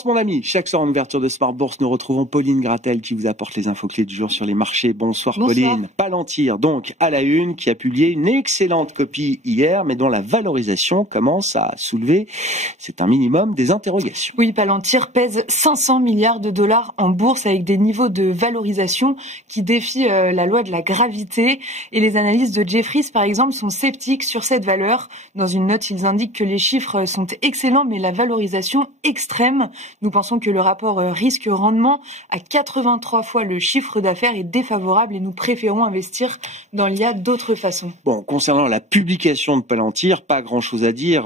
Tendance, mon ami. Chaque soir en ouverture de Smart Bourse, nous retrouvons Pauline Gratel qui vous apporte les infos clés du jour sur les marchés. Bonsoir. Pauline. Palantir, donc, à la une, qui a publié une excellente copie hier, mais dont la valorisation commence à soulever, c'est un minimum, des interrogations. Oui, Palantir pèse 500 milliards de dollars en bourse avec des niveaux de valorisation qui défient la loi de la gravité. Et les analystes de Jefferies, par exemple, sont sceptiques sur cette valeur. Dans une note, ils indiquent que les chiffres sont excellents, mais la valorisation extrême. Nous pensons que le rapport risque-rendement à 83 fois le chiffre d'affaires est défavorable et nous préférons investir dans l'IA d'autres façons. Bon, concernant la publication de Palantir, pas grand-chose à dire,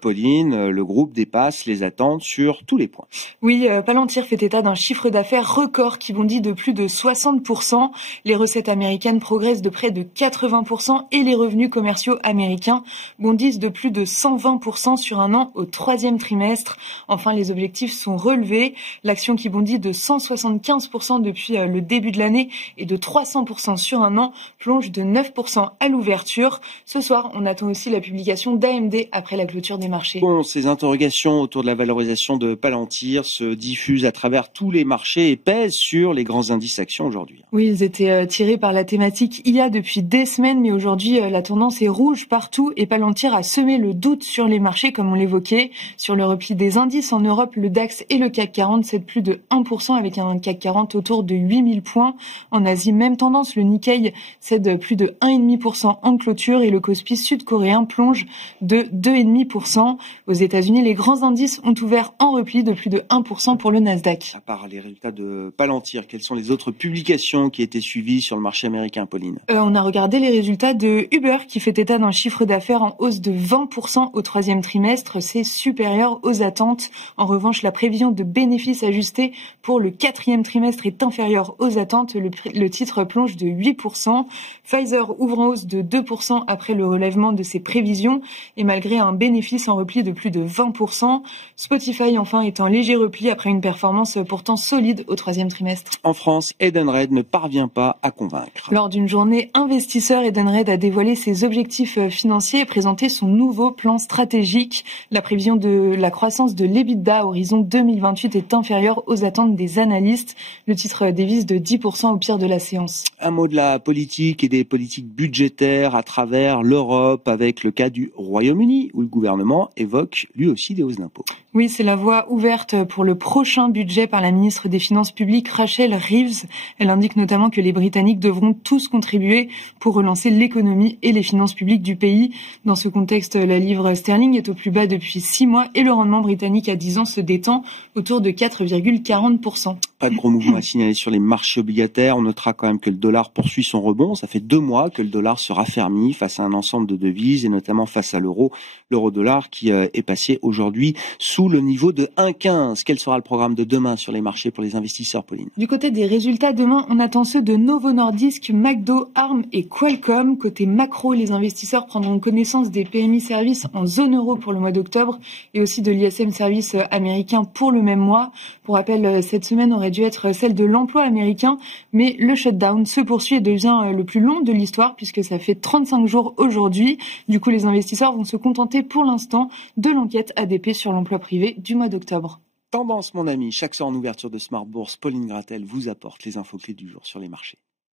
Pauline. Le groupe dépasse les attentes sur tous les points. Oui, Palantir fait état d'un chiffre d'affaires record qui bondit de plus de 60%. Les recettes américaines progressent de près de 80% et les revenus commerciaux américains bondissent de plus de 120% sur un an au troisième trimestre. Enfin, les objectifs sont relevés. L'action qui bondit de 175% depuis le début de l'année et de 300% sur un an plonge de 9% à l'ouverture. Ce soir, on attend aussi la publication d'AMD après la clôture des marchés. Bon, ces interrogations autour de la valorisation de Palantir se diffusent à travers tous les marchés et pèsent sur les grands indices actions aujourd'hui. Oui, ils étaient tirés par la thématique IA depuis des semaines, mais aujourd'hui, la tendance est rouge partout et Palantir a semé le doute sur les marchés, comme on l'évoquait. Sur le repli des indices en Europe, le DAX et le CAC 40 cèdent plus de 1% avec un CAC 40 autour de 8000 points. En Asie, même tendance, le Nikkei cède plus de 1,5% en clôture et le Kospi sud-coréen plonge de 2,5%. Aux États-Unis, les grands indices ont ouvert en repli de plus de 1% pour le Nasdaq. À part les résultats de Palantir, quelles sont les autres publications qui étaient suivies sur le marché américain, Pauline? On a regardé les résultats de Uber qui fait état d'un chiffre d'affaires en hausse de 20% au troisième trimestre. C'est supérieur aux attentes. En revanche, la prévision de bénéfices ajustés pour le quatrième trimestre est inférieure aux attentes. Le titre plonge de 8%. Pfizer ouvre en hausse de 2% après le relèvement de ses prévisions et malgré un bénéfice en repli de plus de 20%. Spotify, enfin, est en léger repli après une performance pourtant solide au troisième trimestre. En France, Edenred ne parvient pas à convaincre. Lors d'une journée investisseur, Edenred a dévoilé ses objectifs financiers et présenté son nouveau plan stratégique. La prévision de la croissance de l'EBITDA à horizon 2028 est inférieure aux attentes des analystes. Le titre dévisse de 10% au pire de la séance. Un mot de la politique et des politiques budgétaires à travers l'Europe avec le cas du Royaume-Uni où le gouvernement évoque lui aussi des hausses d'impôts. Oui, c'est la voie ouverte pour le prochain budget par la ministre des Finances publiques, Rachel Reeves. Elle indique notamment que les Britanniques devront tous contribuer pour relancer l'économie et les finances publiques du pays. Dans ce contexte, la livre sterling est au plus bas depuis 6 mois et le rendement britannique à 10 ans se détend autour de 4,40%. Pas de gros mouvements à signaler sur les marchés obligataires. On notera quand même que le dollar poursuit son rebond. Ça fait 2 mois que le dollar se raffermit face à un ensemble de devises et notamment face à l'euro. L'euro-dollar qui est passé aujourd'hui sous le niveau de 1,15. Quel sera le programme de demain sur les marchés pour les investisseurs, Pauline? Du côté des résultats, demain, on attend ceux de Novo Nordisk, McDo, Arm et Qualcomm. Côté macro, les investisseurs prendront connaissance des PMI services en zone euro pour le mois d'octobre et aussi de l'ISM service américain pour le même mois. Pour rappel, cette semaine aurait dû être celle de l'emploi américain, mais le shutdown se poursuit et devient le plus long de l'histoire puisque ça fait 35 jours aujourd'hui. Du coup, les investisseurs vont se contenter pour l'instant de l'enquête ADP sur l'emploi privé du mois d'octobre. Tendance, mon ami. Chaque soir en ouverture de Smart Bourse, Pauline Gratel vous apporte les infos clés du jour sur les marchés.